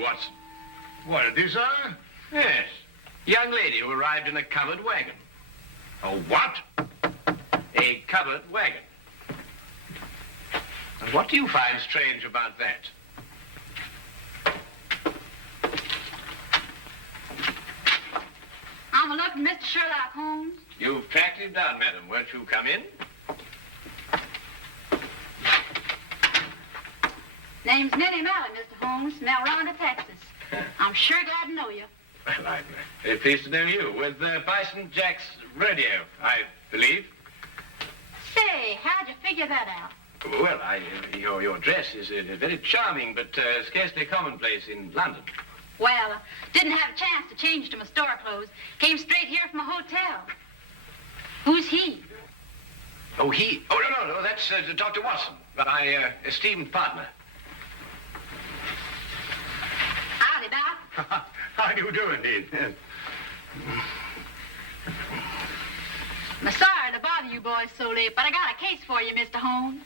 Watson. What, it is, sir? Yes. Young lady who arrived in a covered wagon. A what? A covered wagon. And what do you find strange about that? I'm looking, Mr. Sherlock Holmes. You've tracked him down, madam. Won't you come in? Name's Minnie, Mr. Holmes, from El Ronda, Texas. I'm sure glad to know you. Well, I'm very pleased to know you. With Bison Jack's rodeo, I believe. Say, how'd you figure that out? Well, your dress is very charming, but scarcely commonplace in London. Well, didn't have a chance to change to my store clothes. Came straight here from a hotel. Who's he? Oh, he? Oh, no, that's Dr. Watson, my esteemed partner. Howdy, Doc. How do you do, indeed? Yes. I'm sorry to bother you boys so late, but I got a case for you, Mr. Holmes.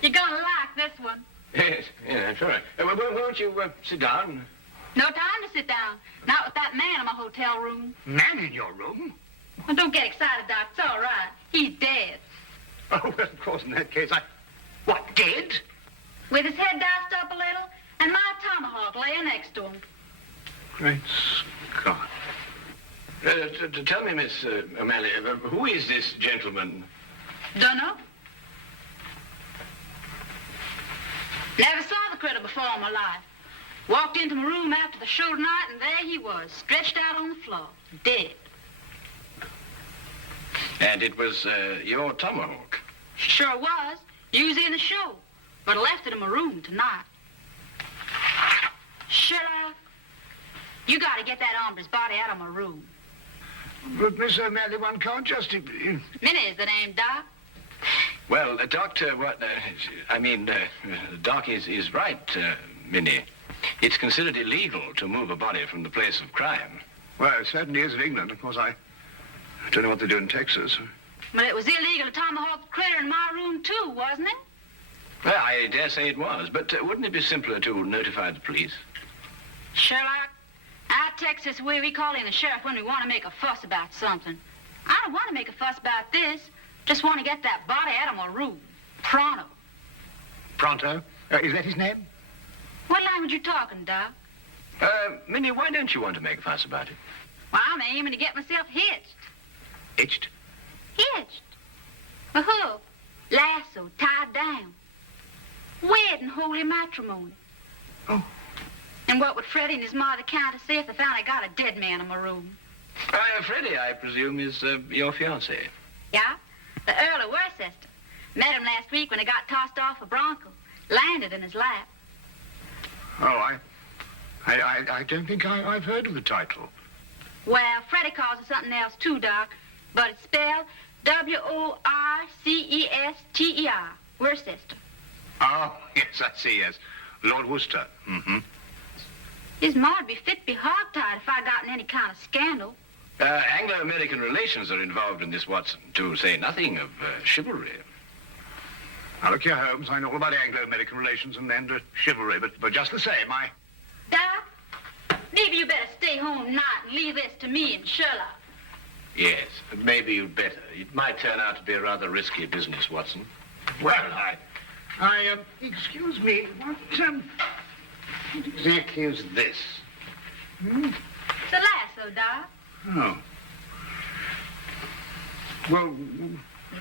You're gonna like this one. Yes, yeah, sure. Won't you sit down? No time to sit down. Not with that man in my hotel room. Man in your room? Well, don't get excited, Doc. It's all right. He's dead. Oh, well, of course, in that case, What, dead? With his head diced up a little, and my tomahawk laying next to him. Great Scott. Tell me, Miss O'Malley, who is this gentleman? Dunno. Never saw the critter before in my life. Walked into my room after the show tonight, and there he was, stretched out on the floor, dead. And it was your tomahawk? Sure was. Used in the show, but I left it in my room tonight. Sherlock, you got to get that hombre's body out of my room. But, Miss O'Malley, one can't just... Minnie is the name, Doc. Well, Doctor, Doc is right, Minnie. It's considered illegal to move a body from the place of crime. Well, it certainly is in England. Of course, I don't know what they do in Texas. But it was illegal to tomahawk the critter in my room, too, wasn't it? Well, I dare say it was, but wouldn't it be simpler to notify the police? Sherlock, out Texas way we call in the sheriff when we want to make a fuss about something. I don't want to make a fuss about this. Just want to get that body out of my room. Pronto. Pronto? Is that his name? What language you talking, Doc? Minnie, why don't you want to make a fuss about it? Well, I'm aiming to get myself hitched. Hitched? Hitched. A hook, lasso, tied down. Wedding holy matrimony. Oh. And what would Freddie and his mother count to say if they found I got a dead man in my room? Freddie, I presume, is your fiancé. Yeah, the Earl of Worcester. Met him last week when he got tossed off a bronco. Landed in his lap. Oh, I don't think I've heard of the title. Well, Freddie calls it something else too, Doc. But it's spelled W-O-R-C-E-S-T-E-R. Worcester. Oh, yes, I see, yes. Lord Worcester. Mm-hmm. His ma'd be fit to be hogtied if I got in any kind of scandal. Anglo-American relations are involved in this, Watson, to say nothing of chivalry. Now, look here, Holmes, I know all about Anglo-American relations and chivalry, but just the same, Doc, maybe you better stay home tonight and leave this to me and Sherlock. Yes, maybe you'd better. It might turn out to be a rather risky business, Watson. Well, excuse me, what exactly is this? Hmm? It's a lasso, Doc. Oh. Well, You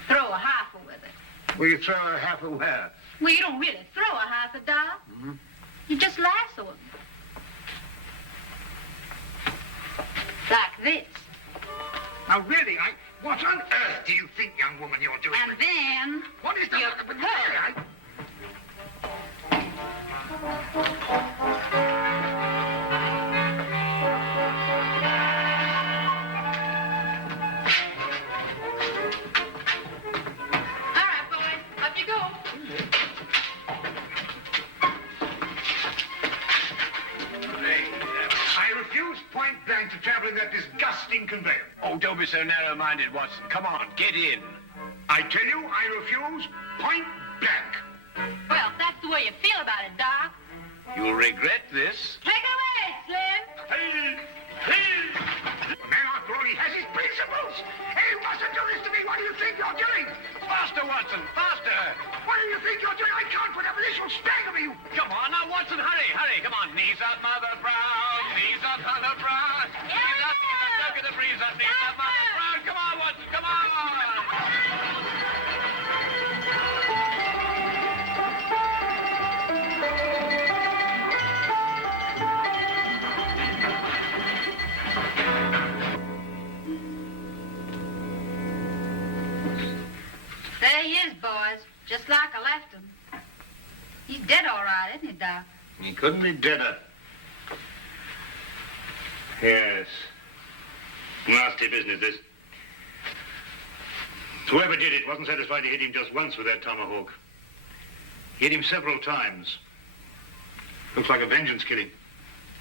throw a heifer with it. will you throw a half where? Well, you don't really throw a heifer, Doc. Mm-hmm. You just lasso him. Like this. Now, really, what on earth do you think, young woman, you're doing? And then... What is the... You But, pull. All right, boys, up you go. I refuse point blank to travel in that disgusting conveyance. Oh, don't be so narrow-minded, Watson. Come on, get in. I tell you, I refuse point blank. Well, if that's the way you feel about it, Doc, You'll regret this. Take it away, Slim. The man, after all, he has his principles. He mustn't do this to me. What do you think you're doing? Faster, Watson, faster. What do you think you're doing? I can't put up with this. You'll stagger me. Come on now, Watson, hurry, hurry. Come on. Knees up, Mother Brown. Knees up, Mother Brown. Knees up, look at the breeze up. Knees up, Mother Brown. Come on, Watson, come on. There he is, boys. Just like I left him. He's dead all right, isn't he, Doc? He couldn't be deader. Yes. Nasty business, this. Whoever did it wasn't satisfied to hit him just once with that tomahawk. He hit him several times. Looks like a vengeance killing.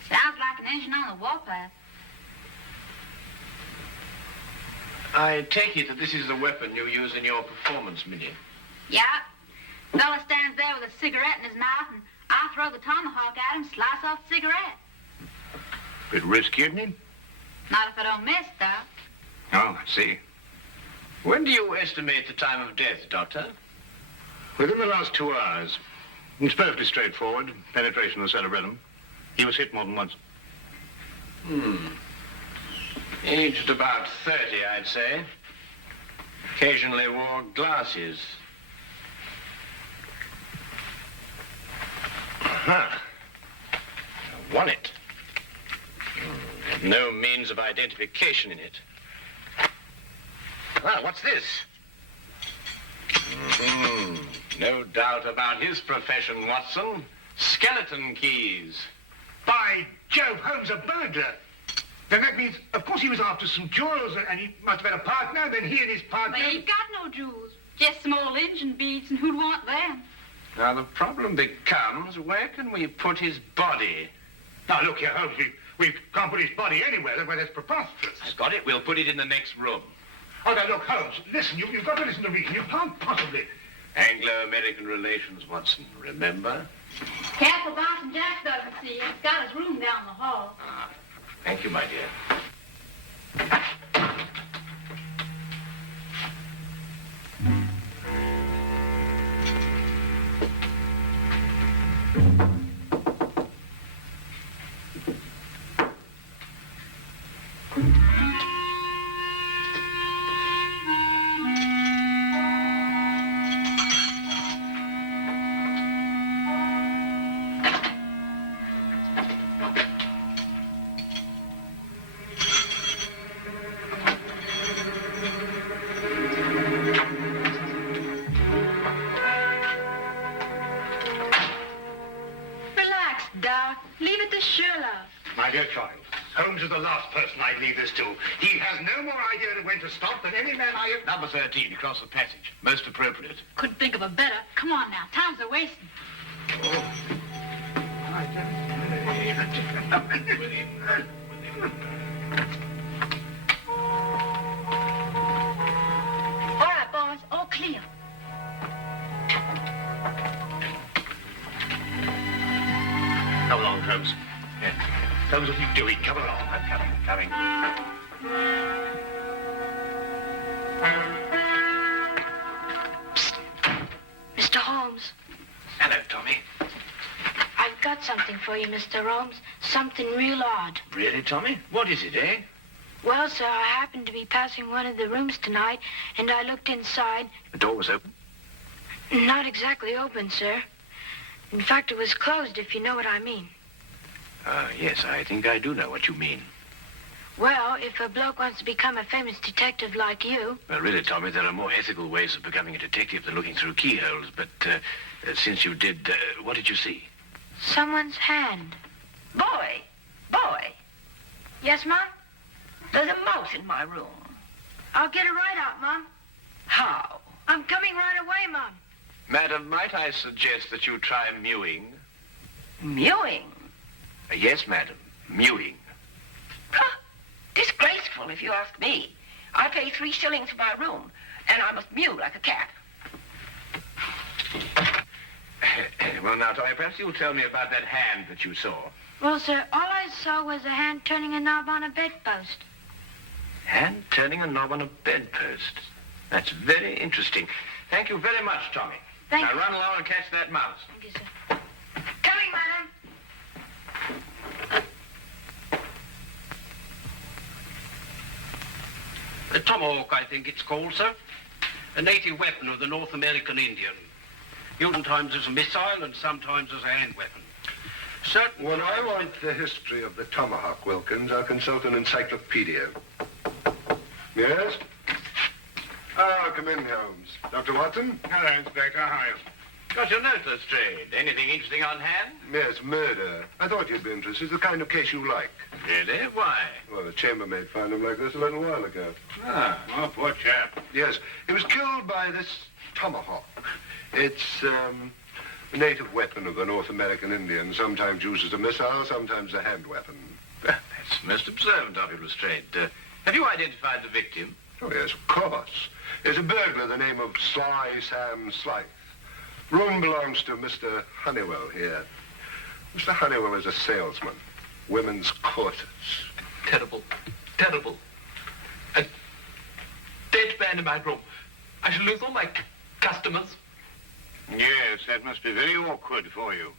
Sounds like an engine on the warpath. I take it that this is the weapon you use in your performance, Minnie. Yeah. Fella stands there with a cigarette in his mouth, and I throw the tomahawk at him, slice off the cigarette. Bit risky, isn't it? Not if I don't miss, Doc. Oh, I see. When do you estimate the time of death, Doctor? Within the last 2 hours. It's perfectly straightforward. Penetration of the cerebellum. He was hit more than once. Aged about 30, I'd say. Occasionally wore glasses. Aha. I won it. No means of identification in it. Ah, what's this? No doubt about his profession, Watson. Skeleton keys. By Jove, Holmes, a burglar. Then that means, of course, he was after some jewels, and he must have had a partner, then he and his partner... But he ain't got no jewels. Just some old engine beads, and who'd want them? Now, the problem becomes, where can we put his body? Now, look here, Holmes, we can't put his body anywhere. That's preposterous. I've got it. We'll put it in the next room. Oh, now, look, Holmes, listen, you've got to listen to reason. You can't possibly... Anglo-American relations, Watson, remember? Careful, Boston Jack doesn't see you. He's got his room down the hall. Ah, thank you, my dear. Leave it to Sherlock. My dear child, Holmes is the last person I'd leave this to. He has no more idea of when to stop than any man I have... Number 13, across the passage. Most appropriate. Couldn't think of a better. Come on now, time's a wasting. All right, boys, all clear. Come along, Holmes. Yeah. Holmes, what are you doing? Come along. I'm coming. Psst. Mr. Holmes. Hello, Tommy. I've got something for you, Mr. Holmes. Something real odd. Really, Tommy? What is it, eh? Well, sir, I happened to be passing one of the rooms tonight, and I looked inside. The door was open? Not exactly open, sir. In fact, it was closed, if you know what I mean. Yes, I think I do know what you mean. Well, if a bloke wants to become a famous detective like you... Well, really, Tommy, there are more ethical ways of becoming a detective than looking through keyholes. But since you did, what did you see? Someone's hand. Boy. Yes, Mom? There's a mouse in my room. I'll get it right out, Mom. How? I'm coming right away, Mom. Madam, might I suggest that you try mewing? Mewing? Yes, madam, mewing. Huh. Disgraceful, if you ask me. I pay 3 shillings for my room, and I must mew like a cat. Well, now, Tommy, perhaps you'll tell me about that hand that you saw. Well, sir, all I saw was a hand turning a knob on a bedpost. Hand turning a knob on a bedpost. That's very interesting. Thank you very much, Tommy. Thank now, you. run along and catch that mouse. Thank you, sir. Coming, madam. A tomahawk, I think it's called, sir. A native weapon of the North American Indian. Used sometimes as a missile and sometimes as a hand weapon. Certain... When I want the history of the tomahawk, Wilkins, I'll consult an encyclopedia. Yes? Ah, come in, Holmes. Dr. Watson? Hello, Inspector. How are you? Got your note, Lestrade. Anything interesting on hand? Yes, murder. I thought you'd be interested. It's the kind of case you like. Really? Why? Well, the chambermaid found him like this a little while ago. Ah, well, poor chap. Yes, he was killed by this tomahawk. It's a native weapon of the North American Indian. Sometimes used as a missile, sometimes a hand weapon. That's most observant of you, Lestrade. Have you identified the victim? Oh, yes, of course. There's a burglar, the name of Sly Sam Slythe. Room belongs to Mr. Honeywell here. Mr. Honeywell is a salesman. Women's corsets. Terrible. Terrible. A dead man in my room. I shall lose all my customers. Yes, that must be very awkward for you.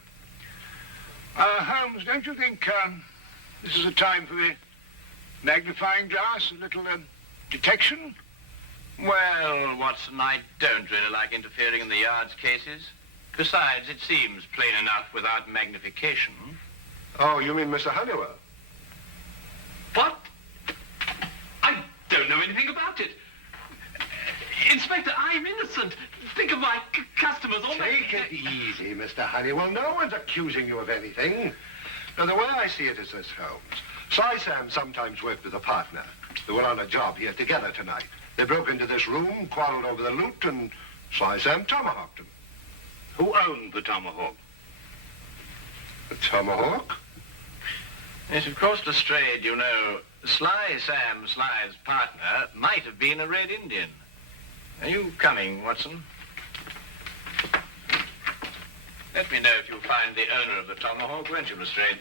Holmes, don't you think this is a time for the magnifying glass, a little detection? Well, Watson, I don't really like interfering in the yard's cases. Besides, it seems plain enough without magnification. Oh, you mean Mr. Honeywell? What? I don't know anything about it. Inspector, I'm innocent. Think of my customers. All Take it easy, Mr. Honeywell. No one's accusing you of anything. Now, the way I see it is this, Holmes. Sly Sam sometimes worked with a partner. They were on a job here together tonight. They broke into this room, quarreled over the loot, and Sly Sam tomahawked him. Who owned the tomahawk? The tomahawk? Yes, of course, Lestrade, you know, Sly Sam Sly's partner might have been a Red Indian. Are you coming, Watson? Let me know if you find the owner of the tomahawk, won't you, Lestrade?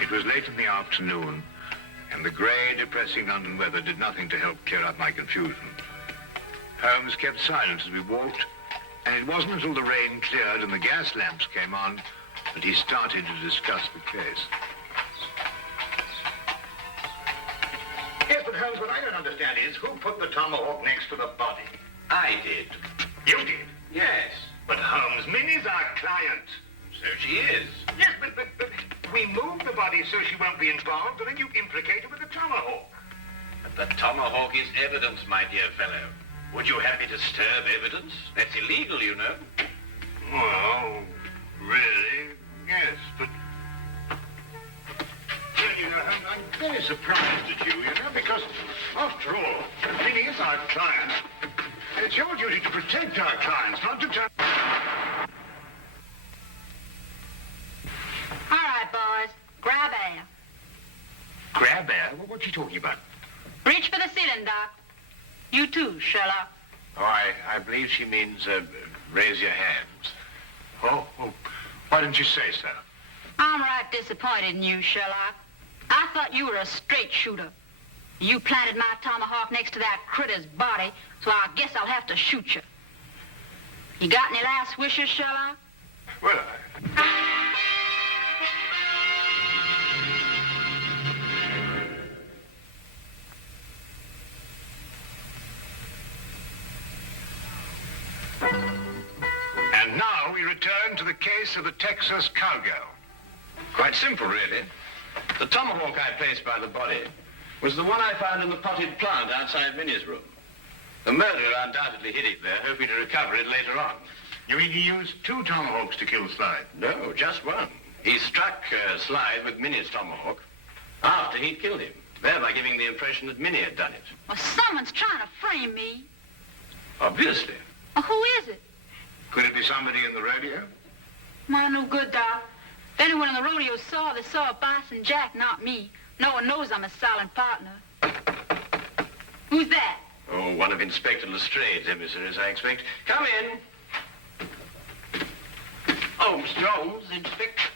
It was late in the afternoon, and the grey, depressing London weather did nothing to help clear up my confusion. Holmes kept silent as we walked, and it wasn't until the rain cleared and the gas lamps came on that he started to discuss the case. Yes, but Holmes, what I don't understand is who put the tomahawk next to the body? I did. You did? Yes. But Holmes, Minnie's our client. So she is. Yes, but we moved the body so she won't be involved, and then you implicate her with the tomahawk. But the tomahawk is evidence, my dear fellow. Would you have me disturb evidence? That's illegal, you know. Well, really, yes, but... Well, you know, I'm very surprised at you, because, after all, Minnie is our client. And it's your duty to protect our clients, not to turn... All right, boys. Grab air. Grab air? What are you talking about? Reach for the ceiling, Doc. You too, Sherlock. Oh, I believe she means, raise your hands. Oh, why didn't you say so? I'm right disappointed in you, Sherlock. I thought you were a straight shooter. You planted my tomahawk next to that critter's body, so I guess I'll have to shoot you. You got any last wishes, Sherlock? Well, And now we return to the case of the Texas Cowgirl. Quite simple, really. The tomahawk I placed by the body was the one I found in the potted plant outside Minnie's room. The murderer undoubtedly hid it there, hoping to recover it later on. You mean he used 2 tomahawks to kill Slide? No, just one. He struck Slide with Minnie's tomahawk after he'd killed him. thereby giving the impression that Minnie had done it. Well, someone's trying to frame me. Obviously. Well, who is it? Could it be somebody in the rodeo? Well, no good, Doc. If anyone in the rodeo saw, they saw a Bison Jack, not me. No one knows I'm a silent partner. Who's that? Oh, one of Inspector Lestrade's emissaries, I expect. Come in. Oh, Mr. Holmes, Inspector.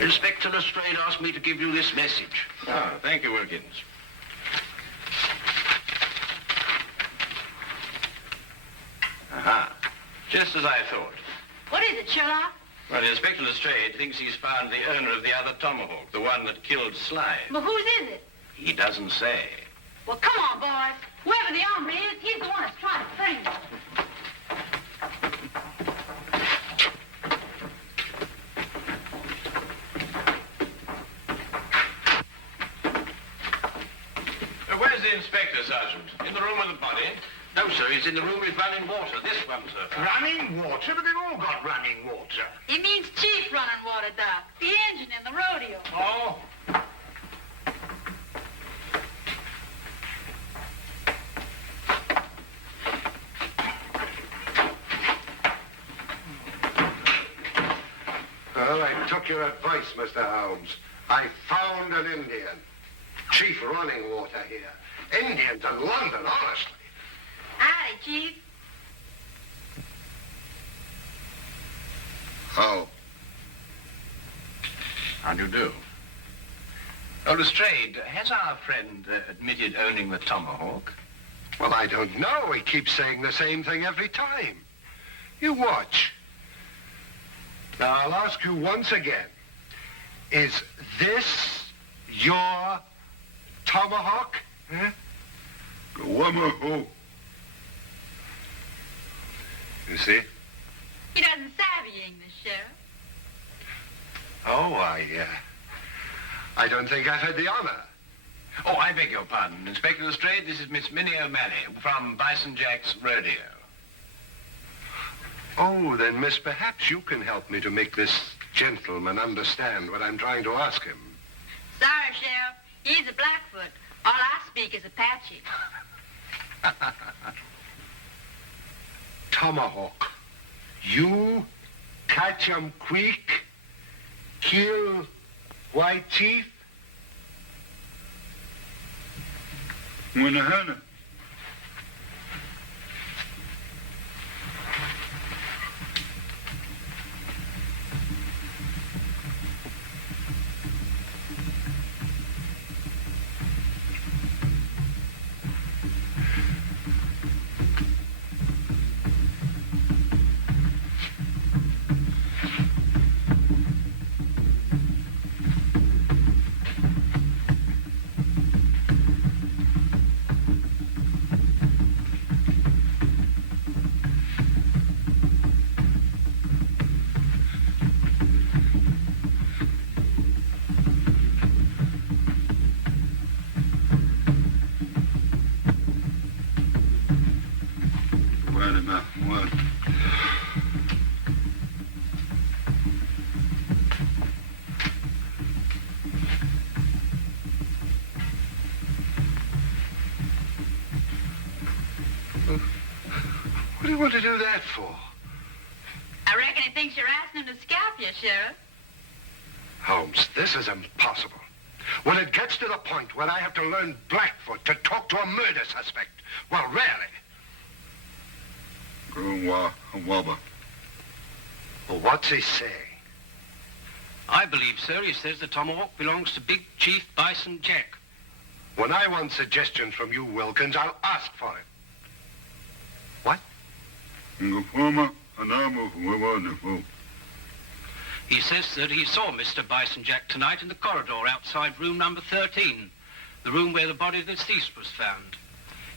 Inspector Lestrade asked me to give you this message. Ah, thank you, Wilkins. Aha. Just as I thought. What is it, Sherlock? Well, Inspector Lestrade thinks he's found the owner of the other tomahawk, the one that killed Slide. Well, whose is it? He doesn't say. Well, come on, boys. Whoever the hombre is, he's the one that's trying to frame me. Where's the inspector, Sergeant? In the room with the body? No, sir, he's in the room with running water. This one, sir. Running water? But they've all got running water. He means Chief running water, Doc. The engine in the rodeo. Oh. Well, I took your advice, Mr. Holmes. I found an Indian. Chief running water here. Indians in London, honestly. Howdy, Chief. Oh. How do you do? Oh, Lestrade, has our friend admitted owning the tomahawk? Well, I don't know. He keeps saying the same thing every time. You watch. Now, I'll ask you once again. Is this your tomahawk? Huh? Tomahawk. You see? He doesn't savvy English, Sheriff. Oh, I don't think I've had the honor. Oh, I beg your pardon. Inspector Lestrade, this is Miss Minnie O'Malley from Bison Jack's rodeo. Oh, then, miss, perhaps you can help me to make this gentleman understand what I'm trying to ask him. Sorry, Sheriff. He's a Blackfoot. All I speak is Apache. Tomahawk. You catch 'em quick, kill White Chief? Winahana. What do you want to do that for? I reckon he thinks you're asking him to scalp you, Sheriff. Holmes, this is impossible. When it gets to the point where I have to learn Blackfoot to talk to a murder suspect, well, really. Well, what's he saying? I believe, sir, he says the tomahawk belongs to Big Chief Bison Jack. When I want suggestions from you, Wilkins, I'll ask for it. What? He says that he saw Mr. Bison Jack tonight in the corridor outside room number 13, the room where the body of the deceased was found.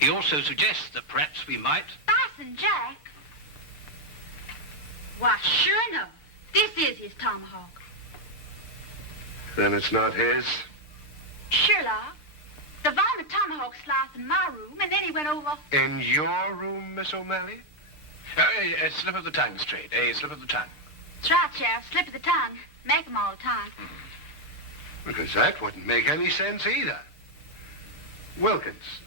He also suggests that perhaps we might... Bison Jack? Why, sure enough. This is his tomahawk. Then it's not his? Sherlock, the varmint tomahawk sliced in my room, and then he went over... In your room, Miss O'Malley? A slip of the tongue, Lestrade. A slip of the tongue. That's right, Sheriff. Slip of the tongue. Make 'em all the time. Because that wouldn't make any sense either. Wilkins,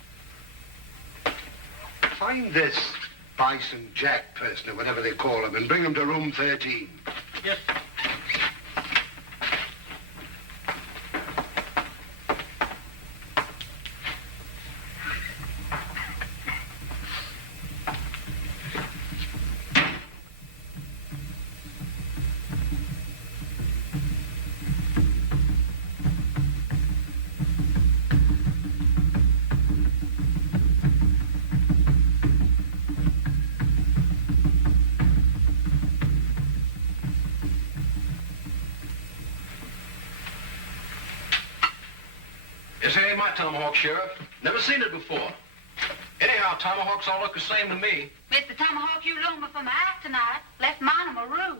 find this Bison Jack person, or whatever they call him, and bring him to room 13. Yes. This ain't my tomahawk, Sheriff. Never seen it before. Anyhow, tomahawks all look the same to me. It's the tomahawk you loaned me for my act tonight. Left mine in my room.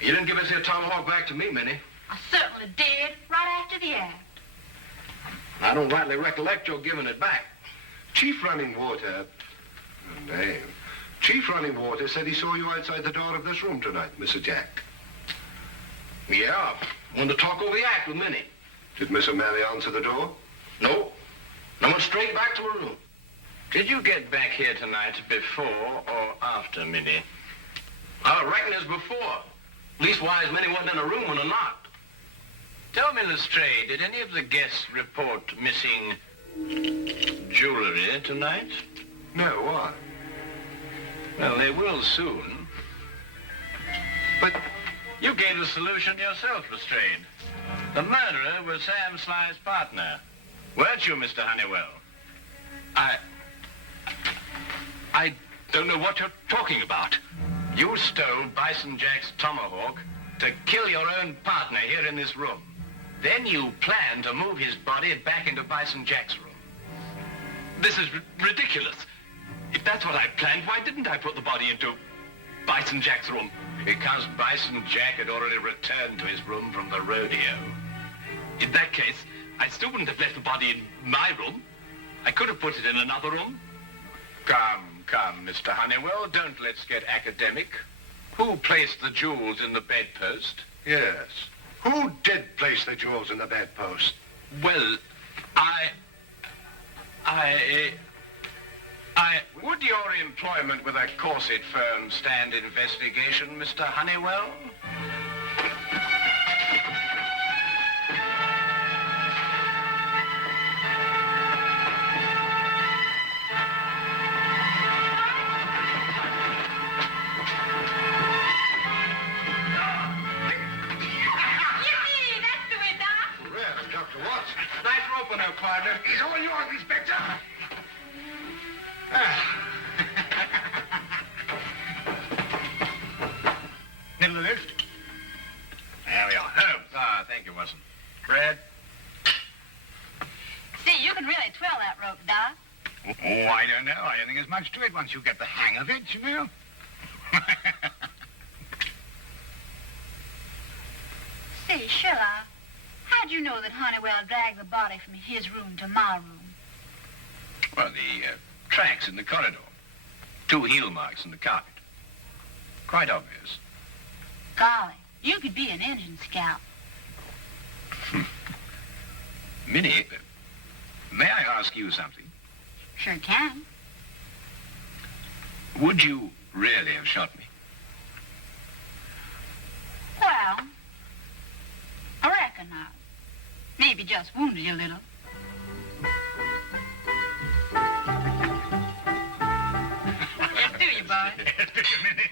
You didn't give this here tomahawk back to me, Minnie. I certainly did, right after the act. I don't rightly recollect your giving it back. Chief Running Water... Oh, name. Chief Running Water said he saw you outside the door of this room tonight, Mr. Jack. Yeah, wanted to talk over the act with Minnie. Did Miss O'Malley answer the door? No. I went straight back to my room. Did you get back here tonight before or after Minnie? I reckon it's before. Leastwise, Minnie wasn't in a room when I knocked. Tell me, Lestrade, did any of the guests report missing jewelry tonight? No, why? Well, they will soon. But you gave the solution yourself, Lestrade. The murderer was Sam Sly's partner. Weren't you, Mr. Honeywell? I don't know what you're talking about. You stole Bison Jack's tomahawk to kill your own partner here in this room. Then you planned to move his body back into Bison Jack's room. This is ridiculous. If that's what I planned, why didn't I put the body into Bison Jack's room? Because Bison Jack had already returned to his room from the rodeo. In that case, I still wouldn't have left the body in my room. I could have put it in another room. Come, Mr. Honeywell, don't let's get academic. Who placed the jewels in the bedpost? yes. Who did place the jewels in the bedpost? Well, Would your employment with a corset firm stand investigation, Mr. Honeywell? Yippee! That's the way, Doc. Well, Dr. Watson. Nice rope on her, partner. He's all yours, Inspector. Middle of the lift. There we are. Holmes. Ah, thank you, Watson. Brad? See, you can really twirl that rope, Doc. Oh, I don't know. I don't think there's much to it once you get the hang of it, you know. Say, Sherlock, how'd you know that Honeywell dragged the body from his room to my room? Well, the tracks in the corridor. 2 heel marks in the carpet. Quite obvious. Golly, you could be an engine scout. Minnie, may I ask you something? Sure can. Would you really have shot me? Well, I reckon not. Maybe just wounded you a little. Yes, do you, boy? Yes, do you, Minnie?